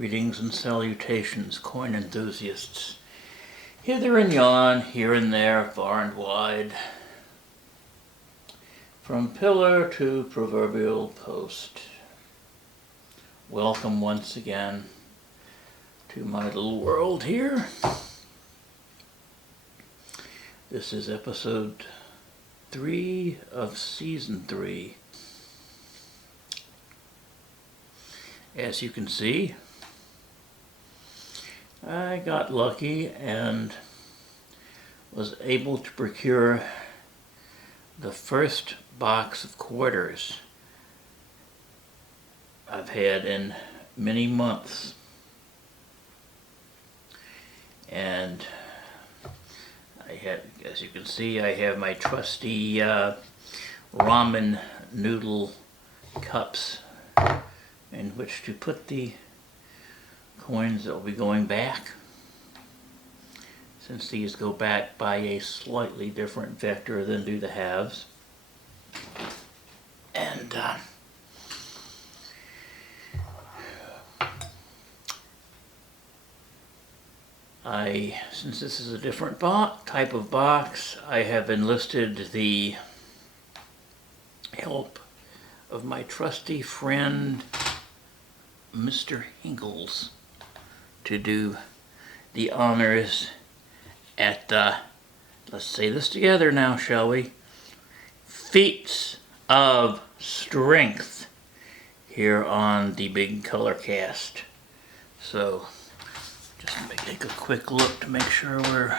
Greetings and salutations, coin enthusiasts. Hither and yon, here and there, far and wide. From pillar to proverbial post. Welcome once again to my little world here. This is episode 3 of season 3. As you can see, I got lucky and was able to procure the first box of quarters I've had in many months. And I had, as you can see, I have my trusty ramen noodle cups in which to put the coins that will be going back, since these go back by a slightly different vector than do the halves. And since this is a different type of box, I have enlisted the help of my trusty friend Mr. Hinkles to do the honors at the, let's say this together now, shall we? Feats of Strength here on the Big Color Cast. So just take a quick look to make sure we're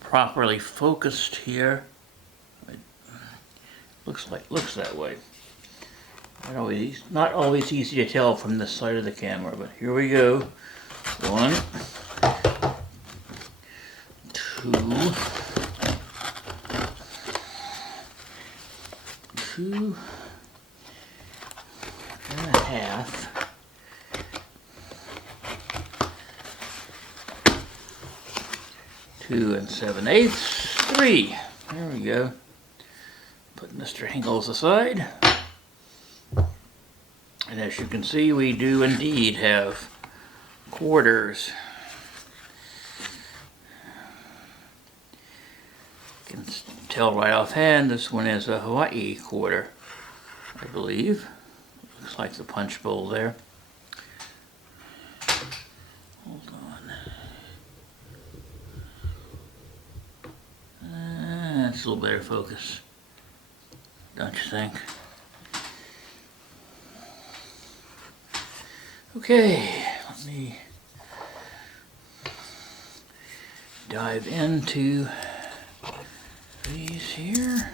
properly focused here. It looks that way. Not always easy to tell from this side of the camera, but here we go. 1, 2, 2 and a half. 2 7/8. 3. There we go. Put Mr. Hinkles aside. And as you can see, we do indeed have quarters. You can tell right offhand this one is a Hawaii quarter, I believe. Looks like the punch bowl there. Hold on. That's a little better focus, don't you think? Okay, let me dive into these here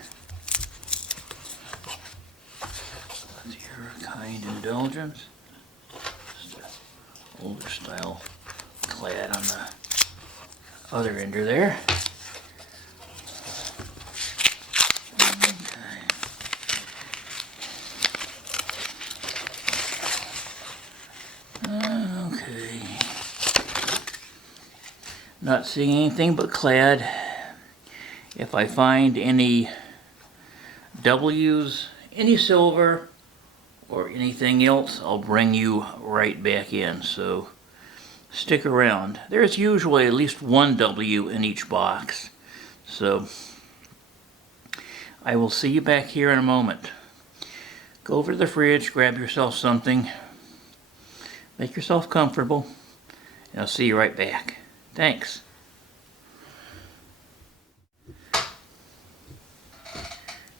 with your kind indulgence. Just an older style clad on the other ender there. Not seeing anything but clad. If I find any W's, any silver, or anything else, I'll bring you right back in, so stick around. There's usually at least one W in each box, so I will see you back here in a moment. Go over to the fridge, grab yourself something, make yourself comfortable, and I'll see you right back. Thanks.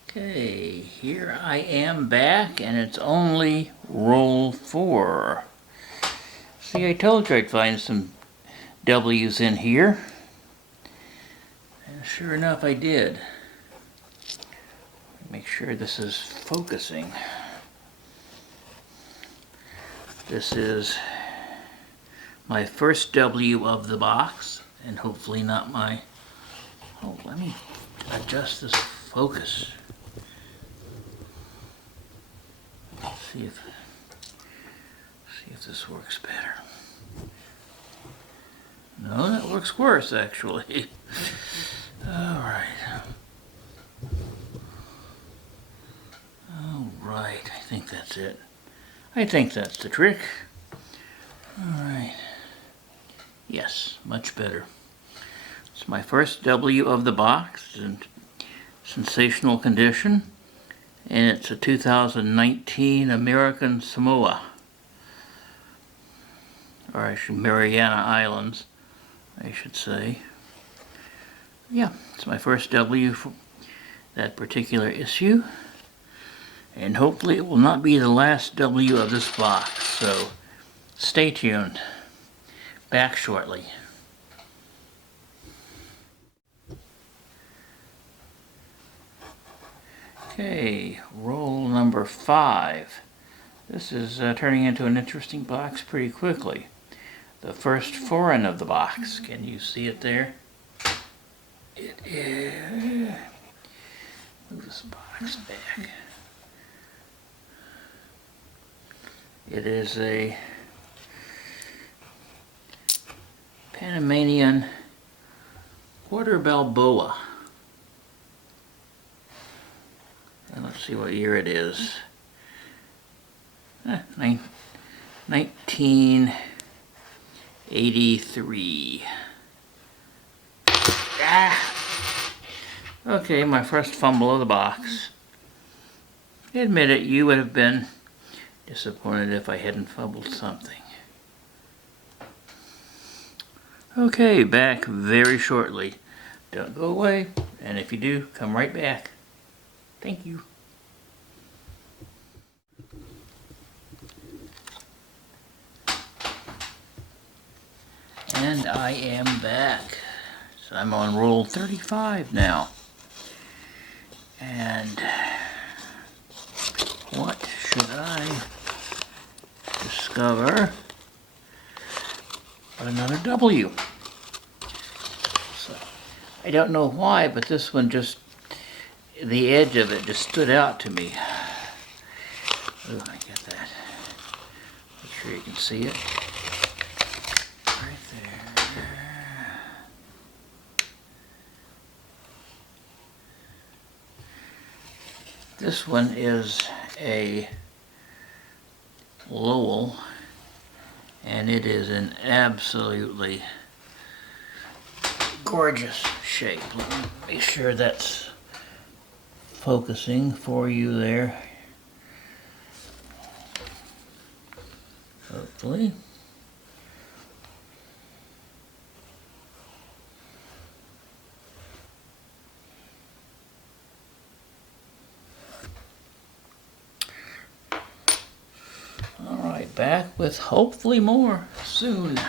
Okay, here I am back, and it's only roll 4. See, I told you I'd find some W's in here. And sure enough, I did. Make sure this is focusing. This is my first W of the box, and hopefully not my... Oh, let me adjust this focus. See if this works better. No, that works worse, actually. All right. All right, I think that's it. I think that's the trick. Alright. Yes, much better. It's my first W of the box, in sensational condition, and it's a 2019 American Samoa, or actually Mariana Islands, I should say. Yeah, it's my first W for that particular issue, and hopefully it will not be the last W of this box, so stay tuned. Back shortly. Okay, roll number 5. This is turning into an interesting box pretty quickly. The first foreign of the box. Can you see it there? It is... Move this box back. It is a Panamanian Quarter Balboa. And let's see what year it is. 1983. Okay, my first fumble of the box. Admit it, you would have been disappointed if I hadn't fumbled something. Okay, back very shortly. Don't go away, and if you do, come right back. Thank you. And I am back. So I'm on roll 35 now. And what should I discover but another W? So I don't know why, but this one just, the edge of it just stood out to me. Oh, I get that. Make sure you can see it. Right there. This one is a Lowell, and it is an absolutely gorgeous shape. Let me make sure that's focusing for you there. Hopefully. Alright, back with hopefully more soon.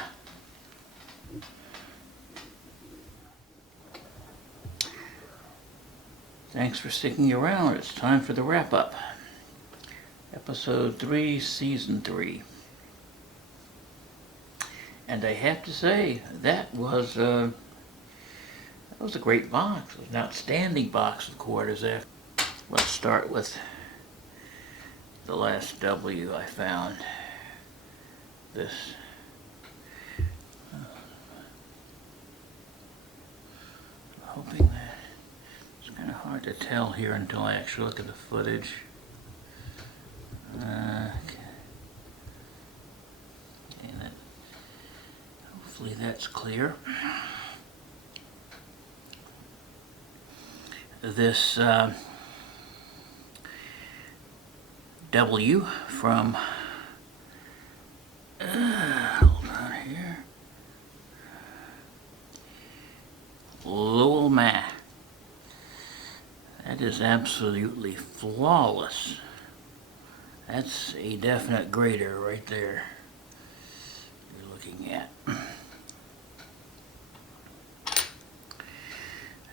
Thanks for sticking around. It's time for the wrap-up. Episode 3, Season 3. And I have to say, that was a great box. It was an outstanding box of quarters there. Let's start with the last W I found. This. I'm hoping that it's kind of hard to tell here until I actually look at the footage. Hopefully that's clear. This W from hold on here, Lowell, Ma. That is absolutely flawless. That's a definite grader right there you're looking at.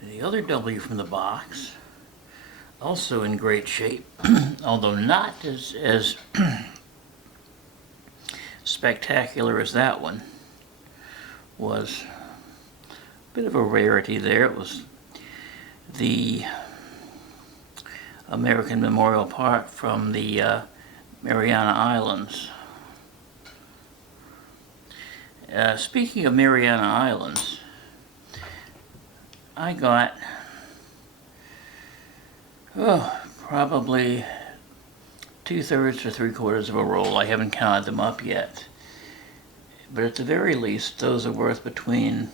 The other W from the box, also in great shape, although not as spectacular as that one, was a bit of a rarity there. It was the American Memorial Park from the Mariana Islands. Speaking of Mariana Islands, I got probably 2/3 to 3/4 of a roll. I haven't counted them up yet. But at the very least, those are worth between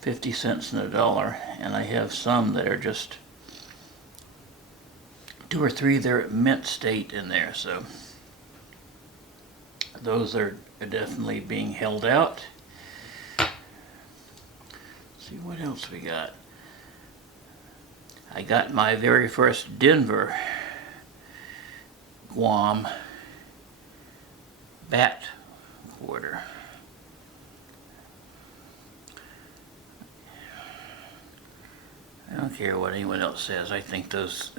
50 cents and $1, and I have some that are just 2 or 3 they're at mint state in there, so those are definitely being held out. Let's see what else we got. I got my very first Denver Guam bat quarter. I don't care what anyone else says. I think those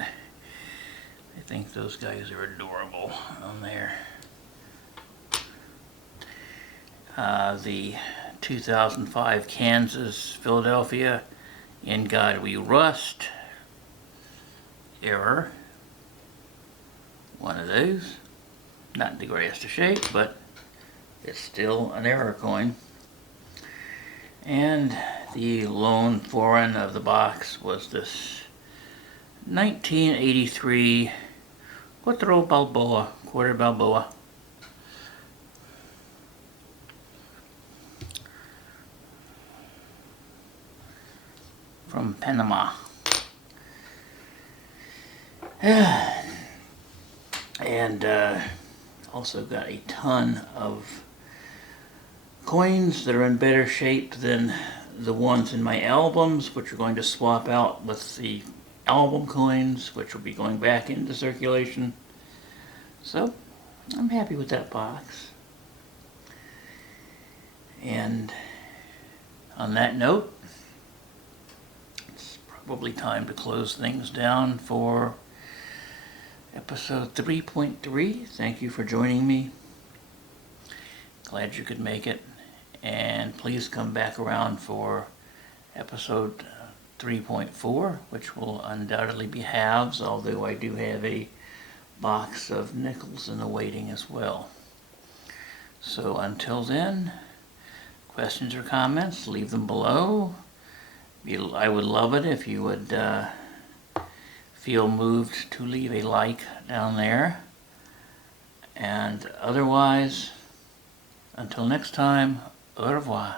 guys are adorable on there. The 2005 Kansas Philadelphia In God We Rust error. One of those. Not in the greatest of shape, but it's still an error coin. And the lone foreign of the box was this 1983 quarter Balboa. From Panama. And also got a ton of coins that are in better shape than the ones in my albums, which are going to swap out with the album coins, which will be going back into circulation. So I'm happy with that box. And on that note, it's probably time to close things down for episode 3.3. Thank you for joining me. Glad you could make it. And please come back around for episode 3.4, which will undoubtedly be halves, although I do have a box of nickels in the waiting as well. So until then, questions or comments, leave them below. I would love it if you would feel moved to leave a like down there. And otherwise, until next time, au revoir.